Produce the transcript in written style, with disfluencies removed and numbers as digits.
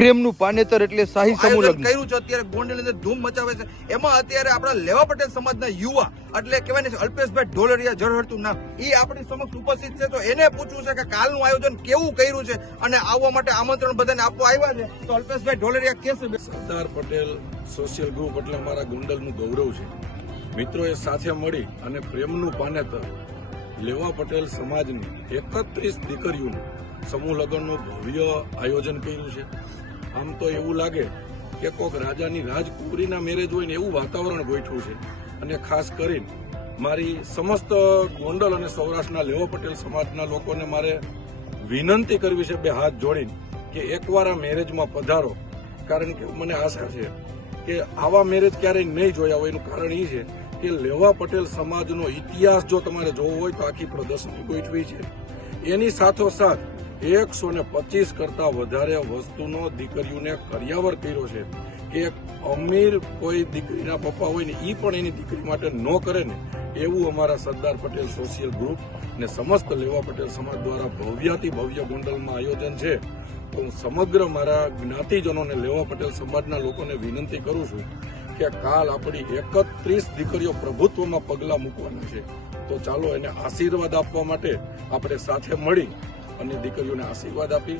પ્રેમનું પાનેતર એટલે શાહી સમૂહ આયોજન લગ્ન કર્યું છે અત્યારે ગોંડલની અંદર ધૂમ મચાવે છે। એમાં અત્યારે આપણા લેવા પટેલ સમાજના યુવા એટલે કહેવાય ને અલ્પેશભાઈ ઢોલરિયા જળહરતું નામ એ આપણી સમક્ષ ઉપસ્થિત છે। તો એને પૂછવું છે કે કાલનું આયોજન કેવું કર્યું છે અને આવવા માટે આમંત્રણ બધાને આપવા આવ્યા છે। તો અલ્પેશભાઈ ઢોલરિયા કેસે સરદાર પટેલ સોશિયલ ગ્રુપ એટલે અમારા ગોંડલનું ગૌરવ છે। મિત્રોએ સાથે મળી અને પ્રેમનું પાનેતર લેવા પટેલ સમાજની 31 દીકરીઓનું સમૂહ લગ્નનું ભવ્ય આયોજન કર્યું છે। આમ તો એવું લાગે કે કોઈક રાજાની રાજકુંવરીના મેરેજ હોય ને એવું વાતાવરણ ગોઠવું છે। અને ખાસ કરીને મારી સમસ્ત ગોંડલ અને સૌરાષ્ટ્રના લેવા પટેલ સમાજના લોકોને મારે વિનંતી કરવી છે બે હાથ જોડીને કે એકવાર આ મેરેજમાં પધારો, કારણ કે મને આશા છે કે આવા મેરેજ ક્યારેય નહીં જોયા હોય। એનું કારણ એ છે કે લેવા પટેલ સમાજનો ઇતિહાસ જો તમારે જોવો હોય તો આખી પ્રદર્શની ગોઠવી છે। એની સાથોસાથ 125 કરતા વધારે વસ્તુનો દીકરીઓને કર્યાવર કર્યો છે કે એક અમીર કોઈ દીકરીના પપ્પા હોય ને એ પણ એની દીકરી માટે ન કરે ને એવું અમારા સરદાર પટેલ સોશિયલ ગ્રુપ ને સમસ્ત લેવા પટેલ સમાજ દ્વારા ભવ્યાતિ ભવ્ય ગોંડલમાં આયોજન છે। તો હું સમગ્ર મારા જ્ઞાતિજનોને લેવા પટેલ સમાજના લોકોને વિનંતી કરું છું કે કાલ આપણી 31 દીકરીઓ પ્રભુત્વમાં પગલાં મૂકવાના છે। તો ચાલો એને આશીર્વાદ આપવા માટે આપણે સાથે મળી અને દીકરીઓને આશીર્વાદ આપી